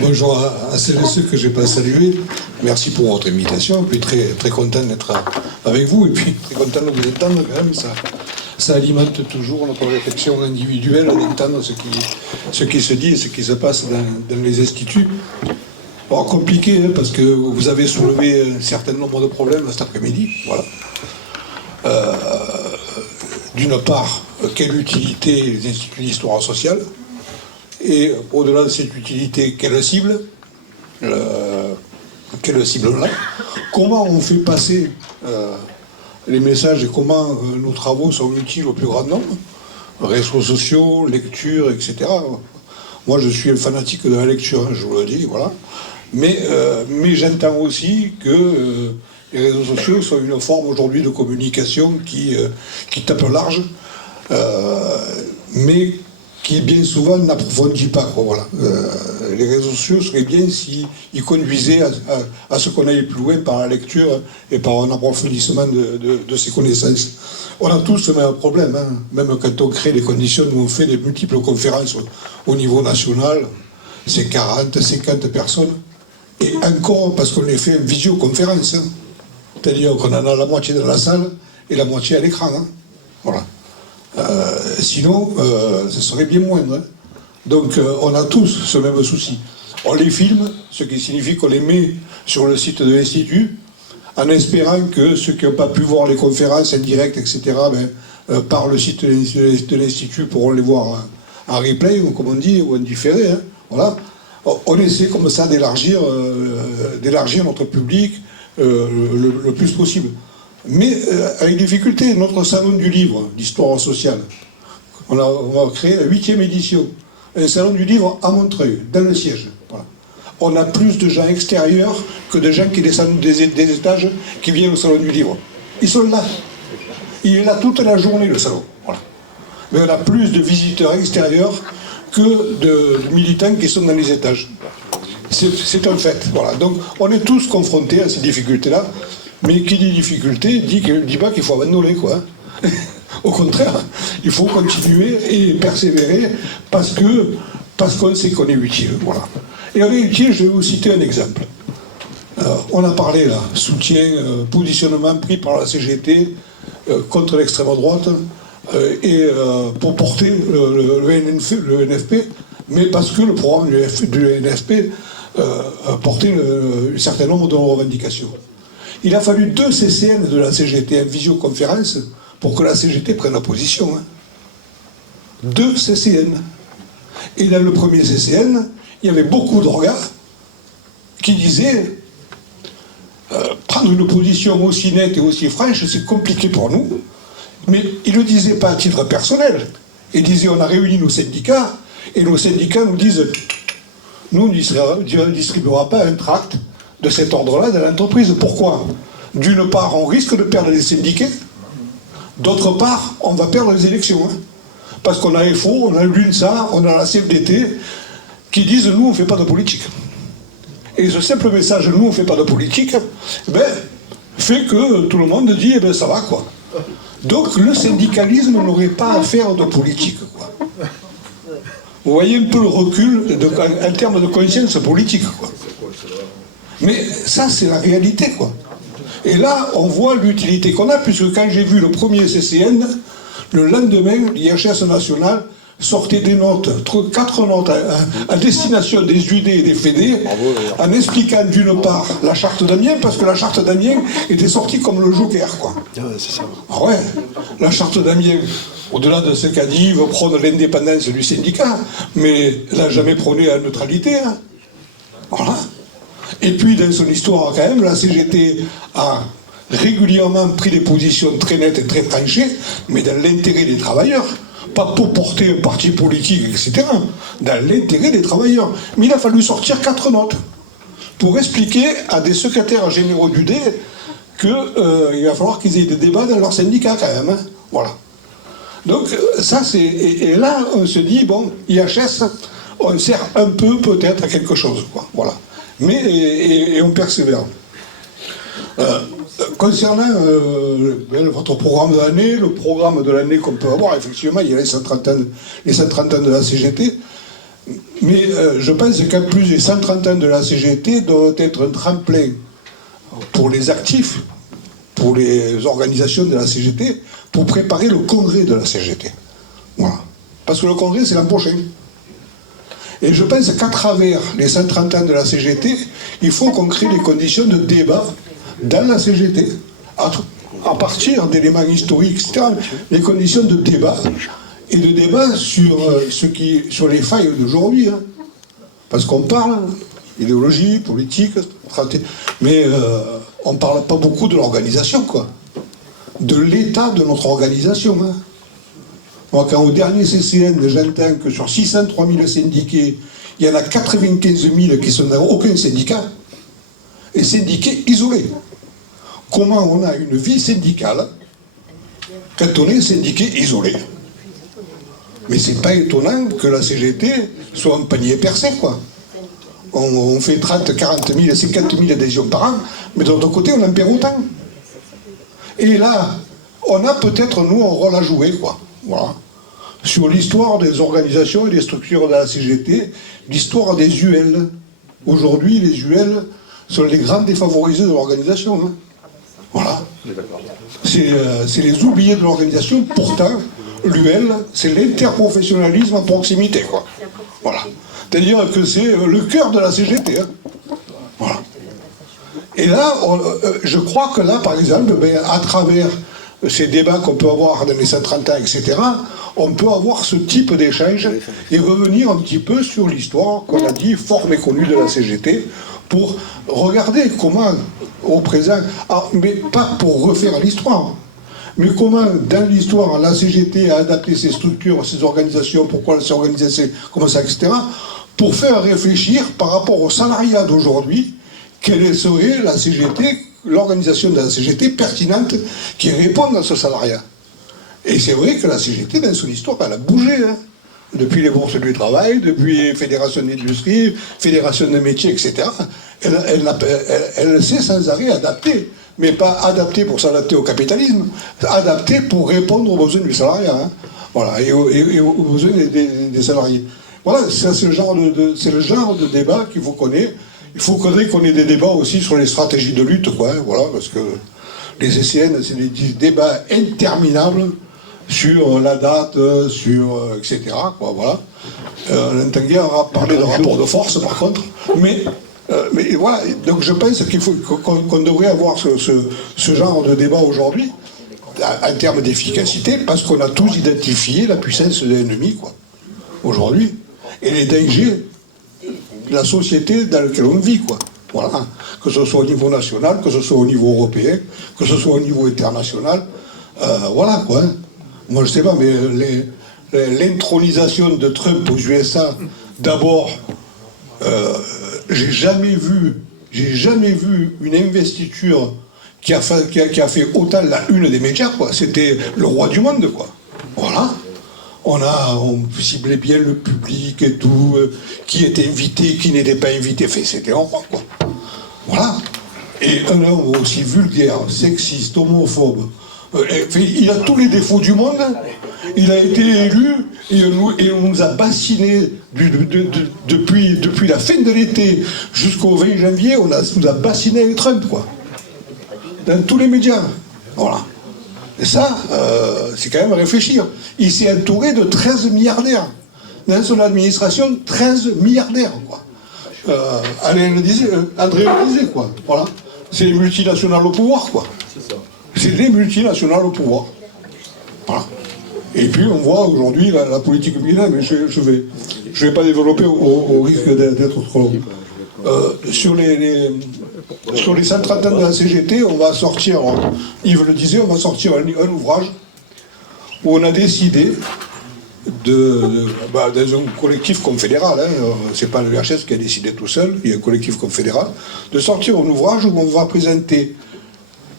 Bonjour à celles et ceux que je n'ai pas salués. Merci pour votre invitation. Et puis très, très content d'être avec vous. Et puis très content de vous entendre quand même. Ça alimente toujours notre réflexion individuelle d'entendre ce qui se dit et ce qui se passe dans les instituts. Alors compliqué, hein, parce que vous avez soulevé un certain nombre de problèmes cet après-midi. Voilà. D'une part, quelle utilité les instituts d'histoire sociale? Et au-delà de cette utilité, quelle cible? Quelle cible on a? Comment on fait passer les messages et comment nos travaux sont utiles au plus grand nombre? Réseaux sociaux, lecture, etc. Moi, je suis un fanatique de la lecture, hein, je vous le dis, voilà. Mais j'entends aussi que les réseaux sociaux sont une forme aujourd'hui de communication qui tape large, mais qui bien souvent n'approfondit pas. Voilà. Les réseaux sociaux seraient bien s'ils conduisaient à ce qu'on aille plus loin par la lecture et par un approfondissement de ses connaissances. On a tous le même problème, hein. Même quand on crée les conditions où on fait des multiples conférences au niveau national, c'est 40, 50 personnes, et encore parce qu'on les fait en visioconférence. Hein. C'est-à-dire qu'on en a la moitié dans la salle et la moitié à l'écran. Hein. Voilà. Sinon, ce serait bien moindre. Hein. Donc, on a tous ce même souci. On les filme, ce qui signifie qu'on les met sur le site de l'Institut, en espérant que ceux qui n'ont pas pu voir les conférences en direct, etc., par le site de l'Institut pourront les voir en replay, ou comme on dit, ou en différé. Hein. Voilà. On essaie comme ça d'élargir notre public le plus possible. Mais avec difficulté, notre salon du livre d'histoire sociale, on a créé la 8e édition, un salon du livre à Montreuil, dans le siège. Voilà. On a plus de gens extérieurs que de gens qui descendent des étages, qui viennent au salon du livre. Ils sont là. Il est là toute la journée, le salon. Voilà. Mais on a plus de visiteurs extérieurs que de militants qui sont dans les étages. C'est un fait. Voilà. Donc on est tous confrontés à ces difficultés-là. Mais qui dit difficulté dit pas qu'il faut abandonner, quoi. Au contraire, il faut continuer et persévérer parce qu'on sait qu'on est utile. Voilà. Et on est utile, je vais vous citer un exemple. On a parlé là, soutien, positionnement pris par la CGT contre l'extrême droite et pour porter le NFP, mais parce que le programme du NFP portait un certain nombre de revendications. Il a fallu 2 CCN de la CGT en visioconférence pour que la CGT prenne la position. Hein. 2 CCN. Et dans le premier CCN, il y avait beaucoup d'orgas qui disaient prendre une position aussi nette et aussi franche, c'est compliqué pour nous. Mais ils ne le disaient pas à titre personnel. Ils disaient on a réuni nos syndicats et nos syndicats nous disent nous, on ne distribuera pas un tract de cet ordre-là dans l'entreprise. Pourquoi? D'une part, on risque de perdre les syndiqués. D'autre part, on va perdre les élections. Hein. Parce qu'on a FO, on a l'UNSA, on a la CFDT qui disent nous, on ne fait pas de politique. Et ce simple message, nous, on ne fait pas de politique, fait que tout le monde dit, ça va, quoi. Donc le syndicalisme n'aurait pas à faire de politique, quoi. Vous voyez un peu le recul en termes de conscience politique, quoi. Mais ça, c'est la réalité, quoi. Et là, on voit l'utilité qu'on a, puisque quand j'ai vu le premier CCN, le lendemain, l'IHS national sortait des notes, 4 notes à destination des UD et des FED, en expliquant d'une part la charte d'Amiens, parce que la charte d'Amiens était sortie comme le joker, quoi. C'est ça. Ah ouais, la charte d'Amiens, au-delà de ce qu'a dit, veut prône l'indépendance du syndicat, mais elle n'a jamais prôné la neutralité. Hein. Voilà. Et puis, dans son histoire, quand même, la CGT a régulièrement pris des positions très nettes et très tranchées, mais dans l'intérêt des travailleurs, pas pour porter un parti politique, etc., dans l'intérêt des travailleurs. Mais il a fallu sortir 4 notes pour expliquer à des secrétaires généraux du D qu'il va falloir qu'ils aient des débats dans leur syndicat, quand même. Hein. Voilà. Donc, ça, c'est... Et là, on se dit, bon, IHS, on sert un peu, peut-être, à quelque chose, quoi. Voilà. Mais, et on persévère. Concernant votre programme de l'année, le programme de l'année qu'on peut avoir, effectivement, il y a les 130 ans de la CGT. Mais je pense qu'en plus, les 130 ans de la CGT doivent être un tremplin pour les actifs, pour les organisations de la CGT, pour préparer le congrès de la CGT. Voilà. Parce que le congrès, c'est l'an prochain. Et je pense qu'à travers les 130 ans de la CGT, il faut qu'on crée des conditions de débat dans la CGT, à partir d'éléments historiques, etc., les conditions de débat, et de débat sur, sur les failles d'aujourd'hui. Hein. Parce qu'on parle idéologie, politique, mais on ne parle pas beaucoup de l'organisation, quoi. De l'état de notre organisation. Hein. Moi, quand au dernier CCN, j'entends que sur 603 000 syndiqués, il y en a 95 000 qui sont dans aucun syndicat, et syndiqués isolés. Comment on a une vie syndicale quand on est syndiqué isolé? Mais c'est pas étonnant que la CGT soit un panier percé, quoi. On fait 30, 40 000, 50 000 adhésions par an, mais de l'autre côté, on en perd autant. Et là, on a peut-être, nous, un rôle à jouer, quoi. Voilà. Sur l'histoire des organisations et des structures de la CGT, l'histoire des UL. Aujourd'hui, les UL sont les grands défavorisés de l'organisation. Hein. Voilà. C'est les oubliés de l'organisation. Pourtant, l'UL, c'est l'interprofessionnalisme en proximité, quoi. Voilà. C'est-à-dire que c'est le cœur de la CGT. Hein. Voilà. Et là, je crois que là, par exemple, ben, à travers ces débats qu'on peut avoir dans les 130 ans, etc., on peut avoir ce type d'échange et revenir un petit peu sur l'histoire qu'on a dit fort méconnue de la CGT pour regarder comment, au présent, mais pas pour refaire l'histoire, mais comment, dans l'histoire, la CGT a adapté ses structures, ses organisations, pourquoi elle s'est organisée, comment ça, etc., pour faire réfléchir par rapport au salariat d'aujourd'hui, quelle serait la CGT, l'organisation de la CGT pertinente qui réponde à ce salariat. Et c'est vrai que la CGT, dans son histoire, elle a bougé. Hein. Depuis les bourses du travail, depuis Fédération d'industrie, Fédération de métiers, etc. Elle s'est sans arrêt adaptée. Mais pas adaptée pour s'adapter au capitalisme, adaptée pour répondre aux besoins du salariat. Hein. Voilà, et aux besoins des salariés. Voilà, c'est le genre de débat qu'il faut connaître. Il faut qu'on ait des débats aussi sur les stratégies de lutte, quoi. Hein, voilà, parce que les CCN, c'est des débats interminables sur la date, sur etc. Quoi, voilà. On entend bien parler de rapport de force, par contre, mais voilà. Donc je pense qu'on devrait avoir ce genre de débat aujourd'hui en termes d'efficacité, parce qu'on a tous identifié la puissance de l'ennemi, quoi. Aujourd'hui, et les dangers de la société dans laquelle on vit, quoi. Voilà. Que ce soit au niveau national, que ce soit au niveau européen, que ce soit au niveau international, voilà, quoi. Hein. Moi, je sais pas, mais l'intronisation de Trump aux USA, d'abord, j'ai jamais vu une investiture qui a fait autant la une des médias, quoi. C'était le roi du monde, quoi. Voilà. On ciblait bien le public et tout, qui était invité, qui n'était pas invité, c'était en roi, quoi. Voilà. Et un homme aussi vulgaire, sexiste, homophobe, il a tous les défauts du monde, il a été élu, et on nous a bassinés depuis la fin de l'été jusqu'au 20 janvier, on nous a bassinés avec Trump, quoi. Dans tous les médias. Voilà. Et ça, c'est quand même à réfléchir. Il s'est entouré de 13 milliardaires. Dans son administration, 13 milliardaires, quoi. André le disait, quoi. Voilà. C'est les multinationales au pouvoir, quoi. C'est les multinationales au pouvoir. Voilà. Et puis on voit aujourd'hui la politique migraine, mais je vais pas développer au risque d'être trop long. Sur les 130 ans de la CGT, on va sortir, Yves le disait, on va sortir un ouvrage où on a décidé dans un collectif confédéral, hein, c'est pas le VHS qui a décidé tout seul, il y a un collectif confédéral, de sortir un ouvrage où on va présenter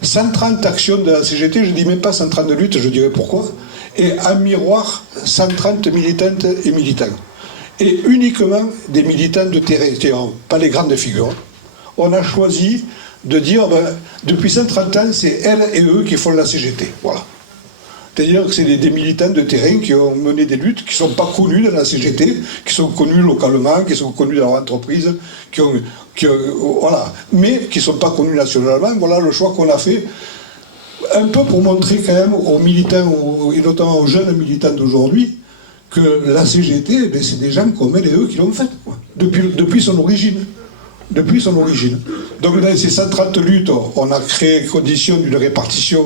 130 actions de la CGT, je ne dis même pas 130 luttes, je dirais pourquoi, et en miroir 130 militantes et militants. Et uniquement des militants de terrain, c'est-à-dire pas les grandes figures. On a choisi de dire, depuis 130 ans, c'est elles et eux qui font la CGT. Voilà. C'est-à-dire que c'est des militants de terrain qui ont mené des luttes qui ne sont pas connues dans la CGT, qui sont connues localement, qui sont connues dans leur entreprise, voilà, mais qui ne sont pas connues nationalement. Voilà le choix qu'on a fait, un peu pour montrer quand même aux militants, et notamment aux jeunes militants d'aujourd'hui, que la CGT, ben, c'est des gens comme elle et eux qui l'ont faite, quoi, depuis son origine. Depuis son origine. Donc dans ces 130 luttes, on a créé les conditions d'une répartition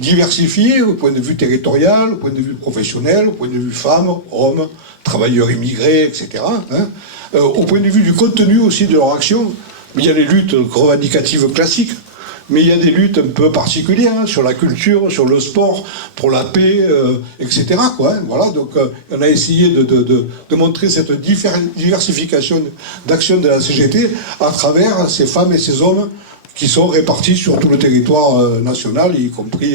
diversifiée au point de vue territorial, au point de vue professionnel, au point de vue femmes, hommes, travailleurs immigrés, etc. Hein. Au point de vue du contenu aussi de leur action, il y a les luttes revendicatives classiques, mais il y a des luttes un peu particulières hein, sur la culture, sur le sport, pour la paix, etc. Quoi, hein, voilà, donc on a essayé de montrer cette diversification d'action de la CGT à travers ces femmes et ces hommes qui sont répartis sur tout le territoire national, y compris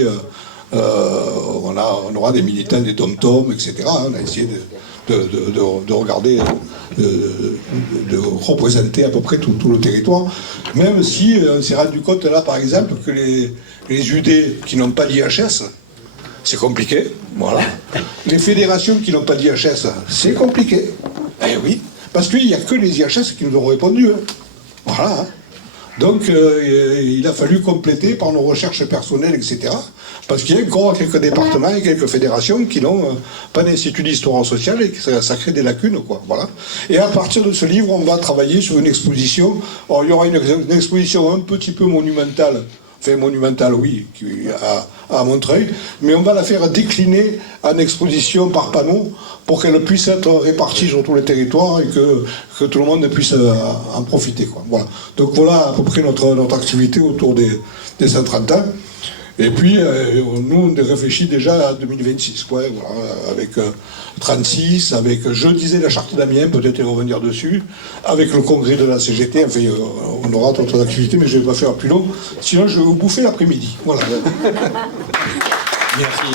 on aura des militants des dom-toms, etc. On a essayé de regarder, de représenter à peu près tout le territoire, même si on s'est rendu compte là par exemple que les UD qui n'ont pas d'IHS, c'est compliqué, voilà. Les fédérations qui n'ont pas d'IHS, c'est compliqué. Eh oui, parce qu'il n'y a que les IHS qui nous ont répondu. Hein. Voilà. Hein. Donc il a fallu compléter par nos recherches personnelles, etc. Parce qu'il y a encore quelques départements et quelques fédérations qui n'ont pas d'institut d'histoire sociale et que ça crée des lacunes, quoi. Voilà. Et à partir de ce livre, on va travailler sur une exposition. Alors, il y aura une exposition un petit peu monumentale, enfin monumentale, oui, à Montreuil, mais on va la faire décliner en exposition par panneau pour qu'elle puisse être répartie sur tout le territoire et que tout le monde puisse en profiter, quoi. Voilà. Donc voilà à peu près notre activité autour des 130 ans. Et puis, nous, on réfléchit déjà à 2026, quoi, voilà, avec 36, avec, je disais, la charte d'Amiens, peut-être y revenir dessus, avec le congrès de la CGT, enfin, on aura d'autres activités, mais je ne vais pas faire plus long, sinon je vais vous bouffer l'après-midi. Voilà. Merci.